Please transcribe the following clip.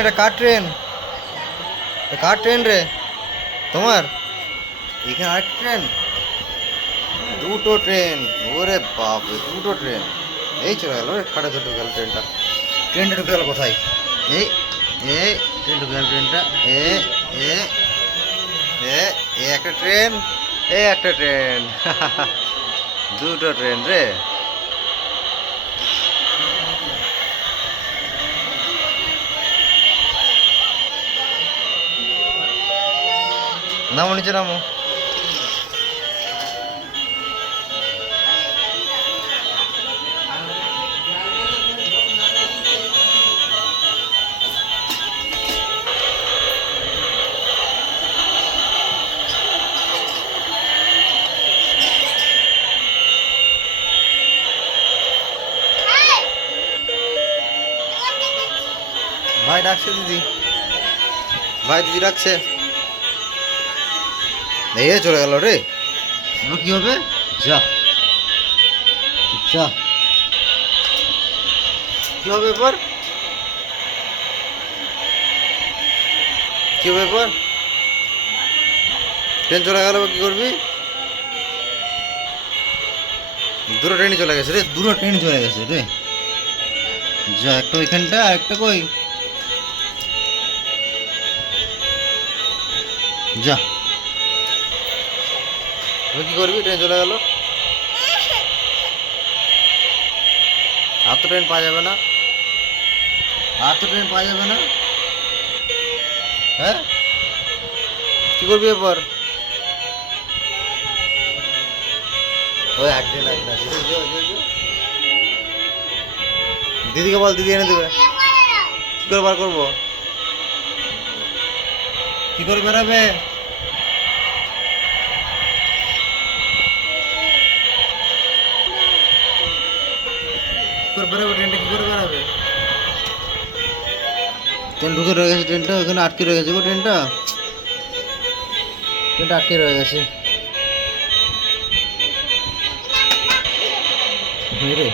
এটা কার ট্রেন? কার ট্রেন রে তোমার? এখানে আরেকটা ট্রেন, দুটো ট্রেন। ওরে বাপ রে, দুটো ট্রেন। এই চলে গেল রে, খাটে ঢুকে গেল ট্রেনটা। ট্রেনটা ঢুকে গেল কোথায়? এই এ ট্রেন ঢুকে গেল ট্রেনটা। এ এ এ এ একটা ট্রেন, এ একটা ট্রেন। দুটো ট্রেন রে। নামো নিচে নামো। ভাই ডাকছে দিদি, ভাই দিদি ডাকছে। এই চলে গেল রে। এবার কি হবে? যা যা, কি হবে এবার? কি হবে এবার? ট্রেন চলে গেল, কি করবি? দুটো ট্রেনই চলে গেছে রে, দুটো ট্রেন চলে গেছে রে। যা, একটা ওইখানটা আর একটা কই? যা, তুই কি করবি? ট্রেন চলে গেল, আর তো ট্রেন পাওয়া যাবে না, আর তো ট্রেন পাওয়া যাবে না। হ্যাঁ, কি করবি এবার? ওই আর ট্রেন আসবে না। দিদিকে বল, দিদি এনে দেবে। কি করে বার করবো? কি করে বেরাবে? কি করে বেরাবে ট্রেনটা? কি করে বেরাবে? ট্রেন ঢুকে রয়ে গেছে, ট্রেনটা ওখানে আটকে রয়ে গেছে গো। ট্রেনটা ট্রেনটা আটকে রয়ে গেছে। রে